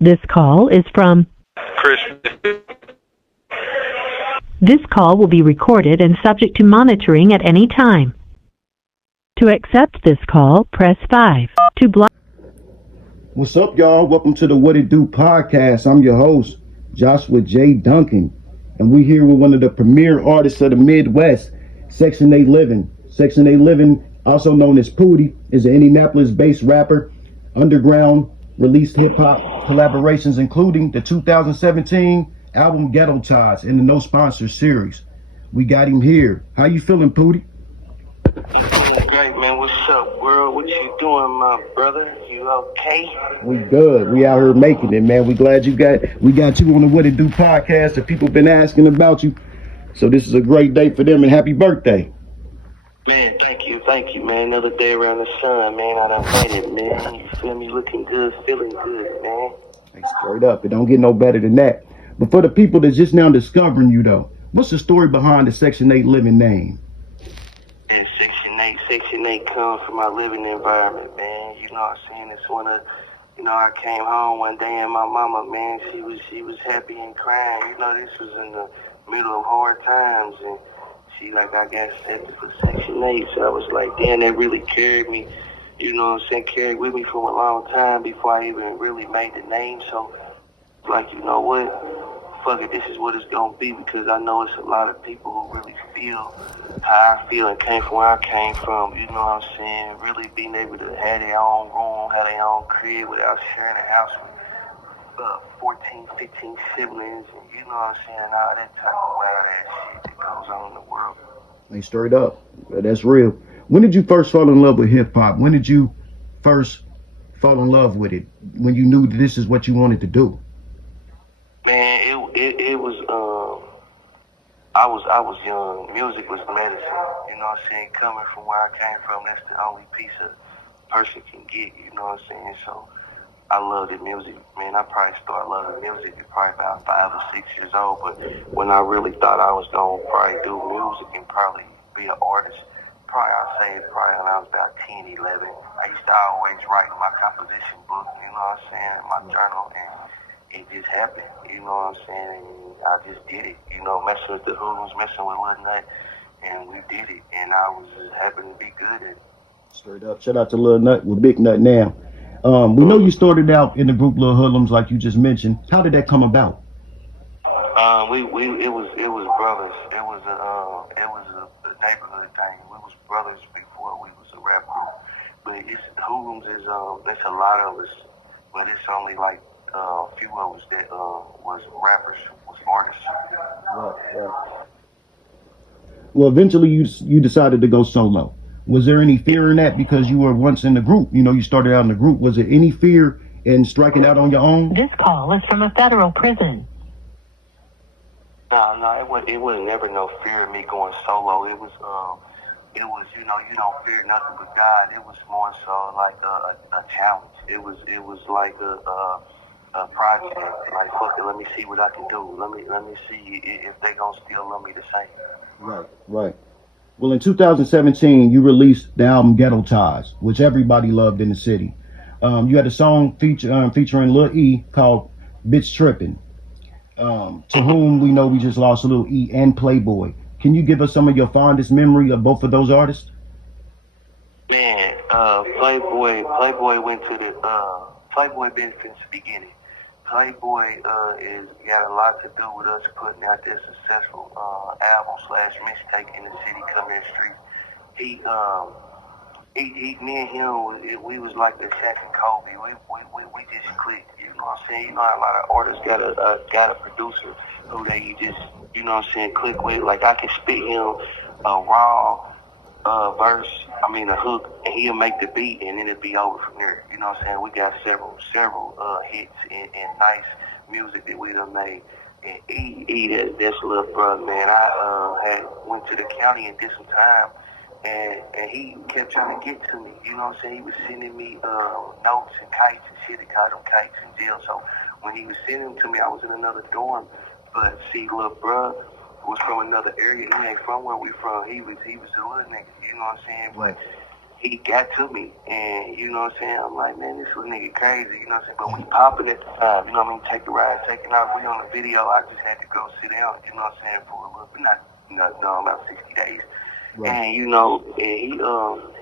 This call is from Christmas. This call will be recorded and subject to monitoring at any time. To accept this call, press 5. To block. What's up, y'all? Welcome to the What It Do podcast. I'm your host, Joshua Duncan, and we're here with one of the premier artists of the Midwest, Sec8livin. Sec8livin, also known as Pootie, is an Indianapolis-based rapper, underground, released hip-hop collaborations, including the 2017 album Ghetto Ties and the No Sponsor series. We got him here. How you feeling, Pootie? Feeling great, man. What's up, world? What you doing, my brother? You okay? We good. We out here making it, man. We glad we got you on the What It Do podcast. The people been asking about you, so this is a great day for them. And happy birthday, man. Thank you, man. Another day around the sun, man. I done made it, man. You feel me? Looking good, feeling good, man. Hey, straight up. It don't get no better than that. But for the people that's just now discovering you, though, what's the story behind the Sec8livin name? Yeah, Section 8 comes from my living environment, man. You know what I'm saying? It's one of, I came home one day and my mama, man, she was happy and crying. You know, this was in the middle of hard times, and she I got accepted for Section 8. So I was like, damn, that really carried me, carried with me for a long time before I even really made the name. So, like, you know what? Fuck it, this is what it's gonna be, because I know it's a lot of people who really feel how I feel and came from where I came from, you know what I'm saying? Really being able to have their own room, have their own crib without sharing a house with 14, 15 siblings, and you know what I'm saying? All that type of wild ass shit that goes on in the world. Hey, straight up. That's real. When did you first fall in love with hip hop? When did you first fall in love with it? When you knew that this is what you wanted to do? Man, it was I was young. Music was medicine. You know what I'm saying? Coming from where I came from, that's the only piece a person can get. You know what I'm saying? So I loved the music. Man, I probably started loving music at probably about 5 or 6 years old. But when I really thought I was gonna probably do music and probably be an artist, I'd say probably when I was about 10, 11. I used to always write in my composition book. You know what I'm saying? In my journal, and it just happened, you know what I'm saying? And I just did it, messing with the hoodlums, messing with Lil Nut, and we did it. And I was just happy to be good at it. Straight up. Shout out to Lil Nut with Big Nut now. We know you started out in the group Lil Hoodlums, like you just mentioned. How did that come about? It was brothers. It was a neighborhood thing. We was brothers before we was a rap group. But hoodlums is it's a lot of us, but it's only like a few of us that was rappers, was artists. Right. Well, eventually you decided to go solo. Was there any fear in that because you were once in the group? You started out in the group. Was there any fear in striking out on your own? This call is from a federal prison. No, it was never no fear of me going solo. It was you don't fear nothing but God. It was more so like a challenge. It was like a project. Like, fuck it, let me see what I can do. Let me see if they gonna still love me the same. Right. Well, in 2017, you released the album Ghetto Ties, which everybody loved in the city. You had a song featuring Lil E called Bitch Trippin', to whom we know we just lost Lil E and Playbwoi. Can you give us some of your fondest memory of both of those artists? Man, Playbwoi went to the Playbwoi been since the beginning. Playbwoi is got a lot to do with us putting out this successful album / mixtape in the city, Come Here Street. He me and him, we was like the Shaq and Kobe. We just clicked. You know what I'm saying? You know how a lot of artists got a producer who they just, you know what I'm saying, click with. Like, I can spit him a raw verse, a hook, and he'll make the beat, and then it'll be over from there. You know what I'm saying? We got several hits and nice music that we done made. And that's little brother, man. I went to the county and did some time, and he kept trying to get to me. You know what I'm saying? He was sending me notes and kites and shit. He caught them kites in jail. So when he was sending them to me, I was in another dorm. But see, little bruh was from another area. He ain't from where we from. He was a little nigga. You know what I'm saying? But he got to me, and you know what I'm saying. I'm like, man, this was nigga crazy, you know what I'm saying. But we popping at the time, you know what I mean. Take a ride, taking off. We on the video. I just had to go sit down, you know what I'm saying, for a little bit, not about 60 days. Right. And you know, and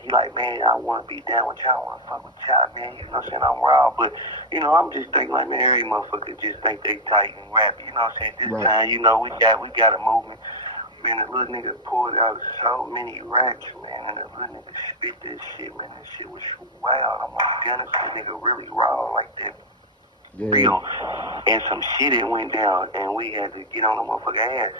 he like, man, I want to be down with y'all. I want to fuck with y'all, man. You know what I'm saying? I'm raw, but you know, I'm just thinking like, man, every motherfucker just think they tight and rapping. You know what I'm saying? This right. time, you know, we got a movement. Man, the little nigga pulled out so many racks, man, and the little nigga spit this shit, man. This shit was wild. I'm like, damn, this nigga really raw like that. Yeah. Real. And some shit it went down, and we had to get on the motherfucker ass.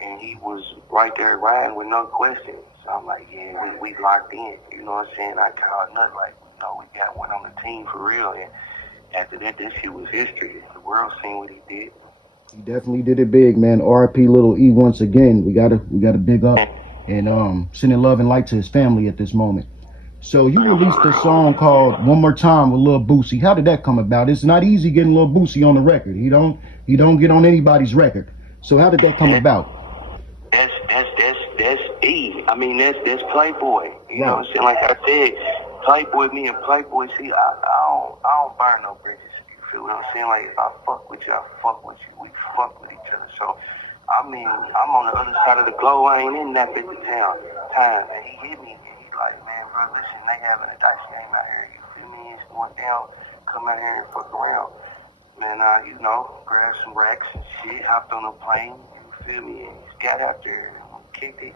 And he was right there riding with no questions. So I'm like, yeah, we locked in. You know what I'm saying? I called nothing like, you know, we got one on the team for real. And after that, this shit was history. The world seen what he did. He definitely did it big, man. R.I.P. Lil E once again. We gotta big up and sending love and light to his family at this moment. So you released a song called "One More Time" with Lil Boosie. How did that come about? It's not easy getting Lil Boosie on the record. He don't get on anybody's record. So how did that come about? That's E. I mean, that's Playbwoi. You know what I'm saying? Like I said, Playbwoi, me and Playbwoi. See, I don't burn no bridges. You feel what I'm saying? Like if I fuck with you, I fuck with you. We fuck with each other. So I mean, I'm on the other side of the globe. I ain't in that bit of time, and he hit me. And he's like, man, bro, listen, they having a dice game out here. You feel me? It's going down. Come out here and fuck around. Man, you know, grabbed some racks and shit. Hopped on a plane. You feel me? And got out there and kicked it,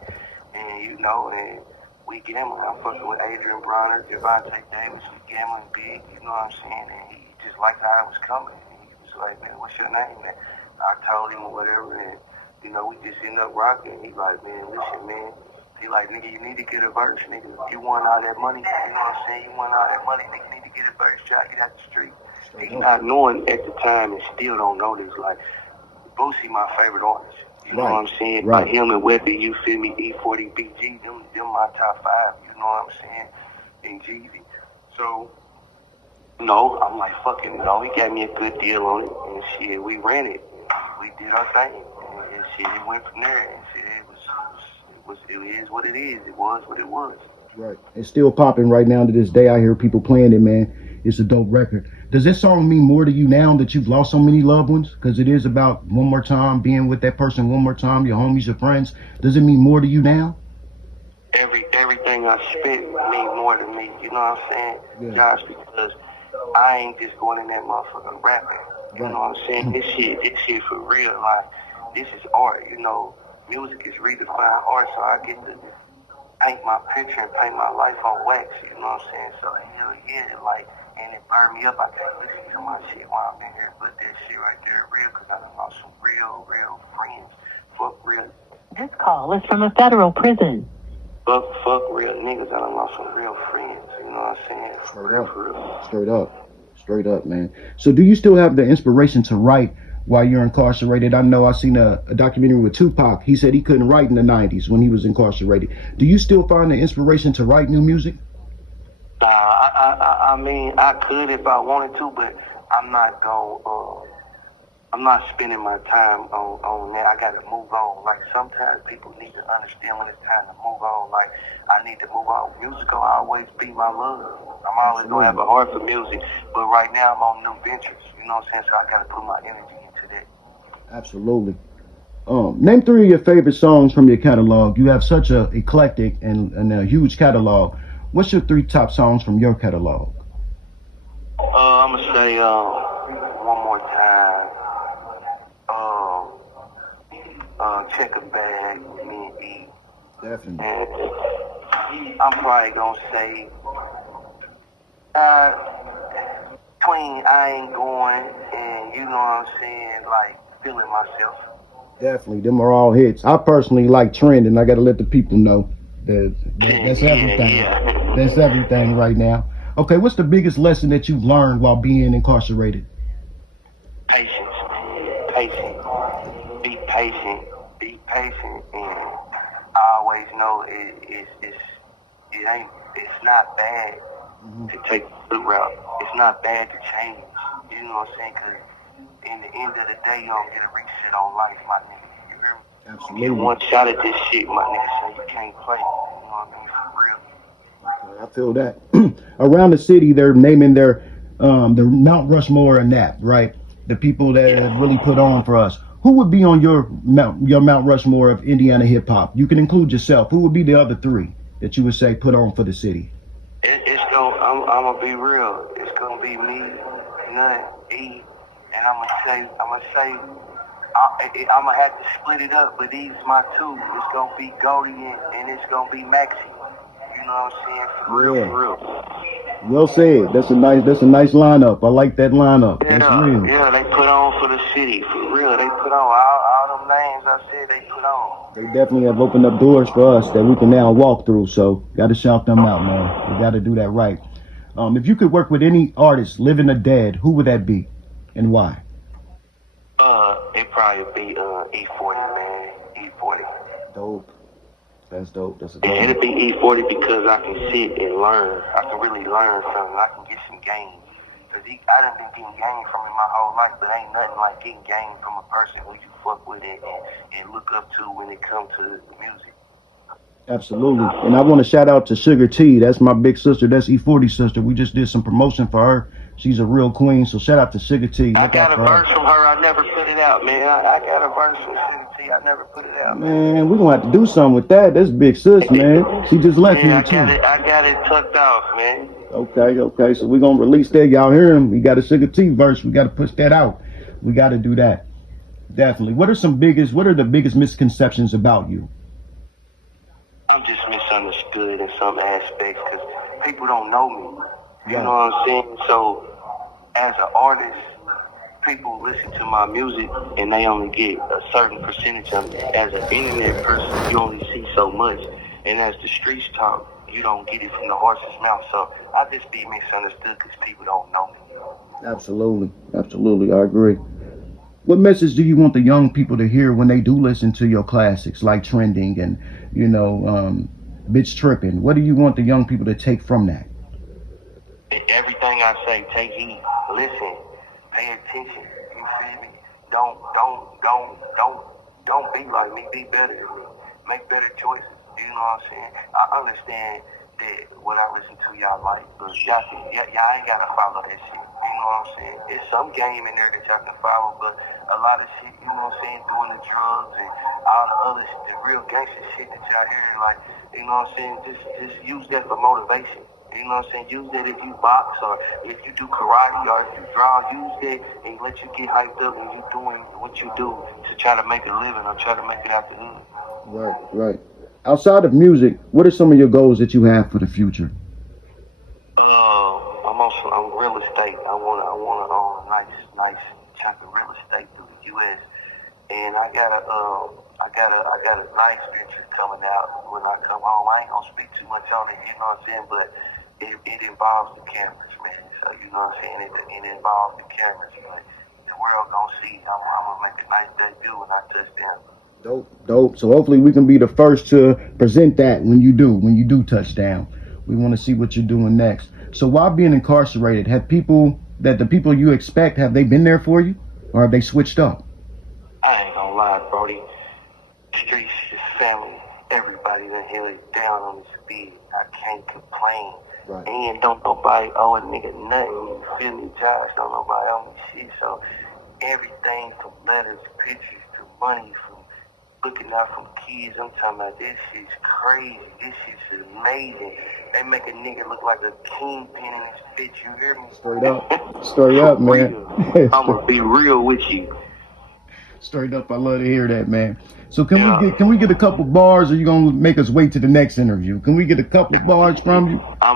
and you know, and we gambling. I'm fucking with Adrian Bronner, Devontae Davis, we gambling big, you know what I'm saying, and he just liked how it was coming, and he was like, man, what's your name? And I told him whatever, and you know, we just ended up rocking. He like, man, listen, man, he like, nigga, you need to get a verse, nigga. You want all that money, you know what I'm saying, you want all that money, nigga, you need to get a verse, try to get out the street. He not knowing at the time and still don't know this, like, Boosie my favorite artist. You know what I'm saying? Right. But him and Weppy, you feel me? E40 BG, them my top 5. You know what I'm saying? And Jeezy. So, no, I'm like, fucking no. He got me a good deal on it, and shit, we ran it. We did our thing, and shit, it went from there. And shit, it is what it is. It was what it was. Right. It's still popping right now to this day. I hear people playing it, man. It's a dope record. Does this song mean more to you now that you've lost so many loved ones? Because it is about one more time, being with that person one more time, your homies, your friends. Does it mean more to you now? Everything I spent mean more to me. You know what I'm saying? Yeah. Josh, because I ain't just going in that motherfucking rapping. You know what I'm saying? This shit for real. Like, this is art. You know, music is redefined art, so I get to paint my picture and paint my life on wax. You know what I'm saying? So hell yeah, like. And it burned me up. I can't listen to my shit while I'm in here. But that shit right there real, because I done lost some real friends. Fuck real. This call is from a federal prison. Fuck real niggas. I done lost some real friends. You know what I'm saying? Straight up, man. So do you still have the inspiration to write while you're incarcerated? I know I seen a documentary with Tupac. He said he couldn't write in the 90s when he was incarcerated. Do you still find the inspiration to write new music? I mean, I could if I wanted to, but I'm not spending my time on that. I gotta move on. Like, sometimes people need to understand when it's time to move on. Like, I need to move on. Music will always be my love. I'm always gonna have a heart for music, but right now I'm on new ventures. You know what I'm saying? So I gotta put my energy into that. Absolutely. Name 3 of your favorite songs from your catalog. You have such a eclectic and a huge catalog. What's your 3 top songs from your catalog? I'm gonna say One More Time. Check a Bag with me and E. Definitely. And I'm probably gonna say between I Ain't Going and, you know what I'm saying, like Feeling Myself. Definitely, them are all hits. I personally like Trend, and I gotta let the people know that's everything. Yeah. That's everything right now. Okay, what's the biggest lesson that you've learned while being incarcerated? Patience. Be patient, and I always know it's not bad to take the route. It's not bad to change. You know what I'm saying? Because in the end of the day, you don't get a reset on life, my nigga. You hear me? Absolutely. You get one shot at this shit, my nigga, so you can't play. You know what I mean? For real. I feel that. Around the city, they're naming their Mount Rushmore and that, right? The people that have really put on for us. Who would be on your Mount Rushmore of Indiana hip hop? You can include yourself. Who would be the other three that you would say put on for the city? I'm gonna be real. It's gonna be me, Nut, E, and I'm gonna have to split it up, but these my two. It's gonna be Goldie and it's gonna be Maxie. You know what I'm saying? For real, for real. Well said. That's a nice lineup. I like that lineup. That's real. Yeah, they put on for the city. For real, they put on all them names I said they put on. They definitely have opened up doors for us that we can now walk through. So got to shout them out, man. We got to do that right. If you could work with any artist, living or dead, who would that be, and why? It'd probably be E40, man. E40. Dope. That's dope. That's a dope. Yeah, it'd be E40 because I can sit and learn. I can really learn something. I can get some game. Because I done been getting game from him my whole life, but ain't nothing like getting game from a person who you fuck with and look up to when it comes to the music. Absolutely. And I want to shout out to Sugar T. That's my big sister. That's E40's sister. We just did some promotion for her. She's a real queen. So shout out to Sugar T. I got a verse from her. I never put it out, man. I got a verse from Sugar T. I never put it out. Man, we're going to have to do something with that. That's big sis, man. She just left here, too. I got it tucked off, man. Okay. So we're going to release that. Y'all hear him? We got a Sugar T verse. We got to push that out. We got to do that. Definitely. What are the biggest misconceptions about you? I'm just misunderstood in some aspects because people don't know me. You know what I'm saying? So, as an artist, people listen to my music and they only get a certain percentage of it. As an internet person, you only see so much. And as the streets talk, you don't get it from the horse's mouth. So, I just be misunderstood because people don't know me. Absolutely. I agree. What message do you want the young people to hear when they do listen to your classics like Trending and, Bitch Trippin'? What do you want the young people to take from that? Everything I say, take heed, listen, pay attention. You feel me? Don't be like me. Be better than me. Make better choices. You know what I'm saying? I understand that what I listen to y'all like, but y'all ain't gotta follow that shit. You know what I'm saying? It's some game in there that y'all can follow, but a lot of shit, you know what I'm saying, doing the drugs and all the other shit, the real gangster shit that y'all hear, like, you know what I'm saying, just use that for motivation. You know what I'm saying? Use that if you box or if you do karate or if you draw, use that and let you get hyped up and you doing what you do to try to make a living or try to make it out the hood. Right. Outside of music, what are some of your goals that you have for the future? I'm real estate. I wanna own a nice chunk of real estate through the U.S. And I got a nice venture coming out when I come home. I ain't gonna speak too much on it, you know what I'm saying? But it involves the cameras, man. So you know what I'm saying? It involves the cameras, but the world gonna see. I'm gonna make a nice debut when I touch down. Dope. So hopefully we can be the first to present that when you do touch down. We want to see what you're doing next. So while being incarcerated, the people you expect, have they been there for you? Or have they switched up? I ain't gonna lie, Brody. Streets is family. Everybody done held it down on the speed. I can't complain. Right. And don't nobody owe a nigga nothing. You feel me, Josh? Don't nobody owe me shit. So everything from letters, pictures, to money, from looking out from kids, I'm talking about this shit's crazy. This shit's amazing. They make a nigga look like a kingpin in his bitch. You hear me? Straight up, man. I'm gonna be real with you. Straight up, I love to hear that, man. So can we get a couple bars, or you gonna make us wait to the next interview? Can we get a couple bars from you? I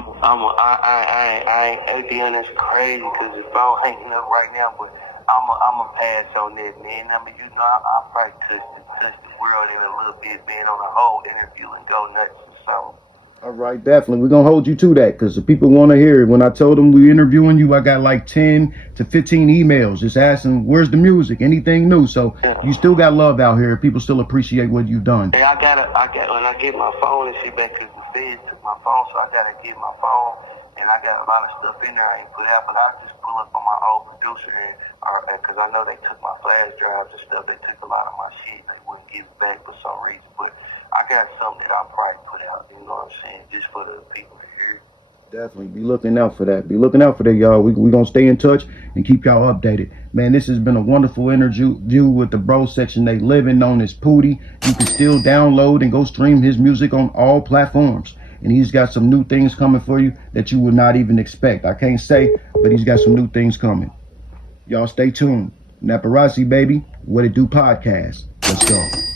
ain't be honest, crazy, because the phone hanging up right now, but I'm a pass on that, man. I mean, I'll probably touch the world in a little bit, man, on a whole interview and go nuts or something. All right, definitely. We're going to hold you to that because the people want to hear it. When I told them we're interviewing you, I got like 10 to 15 emails just asking, where's the music? Anything new? So you still got love out here. People still appreciate what you've done. Yeah, when I get my phone and shit back, because the feds took my phone, so I got to get my phone and I got a lot of stuff in there I ain't put out, but I'll just pull up on my old producer, because I know they took my flash drives and stuff. They took a lot of my shit. They wouldn't give it back for some reason, but I got something that I'll probably put out, you know what I'm saying, just for the people to hear. Definitely be looking out for that. Be looking out for that, y'all. We gonna stay in touch and keep y'all updated. Man, this has been a wonderful interview with the bro Sec8livin, known as Pootie. You can still download and go stream his music on all platforms. And he's got some new things coming for you that you would not even expect. I can't say, but he's got some new things coming. Y'all stay tuned. Naparazzi, baby. What It Do podcast. Let's go.